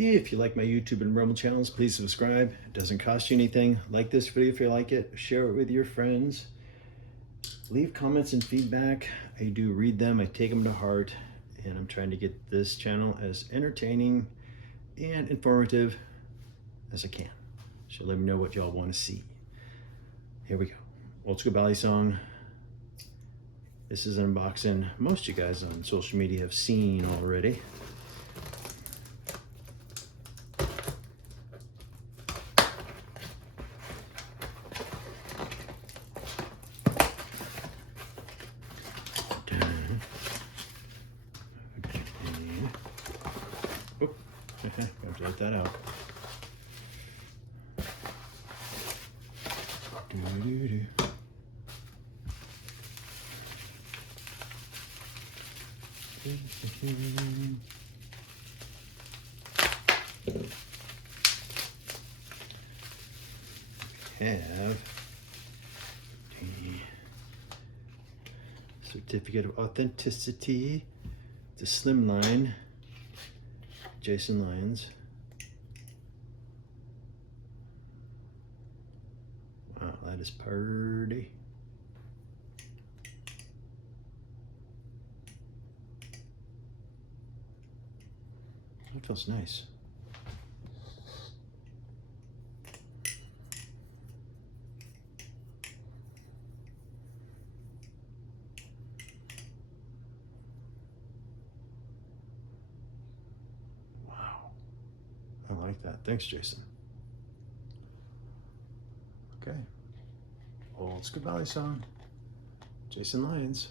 If you like my YouTube and Rumble channels, please subscribe. It doesn't cost you anything. Like this video if you like it. Share it with your friends. Leave comments and feedback. I do read them. I take them to heart. And I'm trying to get this channel as entertaining and informative as I can. So let me know what y'all want to see. Here we go. Old School Ballet Song. This is an unboxing most of you guys on social media have seen already. Oh, okay, have to let that out. Doo-doo-doo. Have the certificate of authenticity, the Slimeline, Jason Lyons. Wow, that is pretty. That feels nice. Wow, I like that. Thanks, Jason. Okay, Old School Ballet Song, Jason Lyons.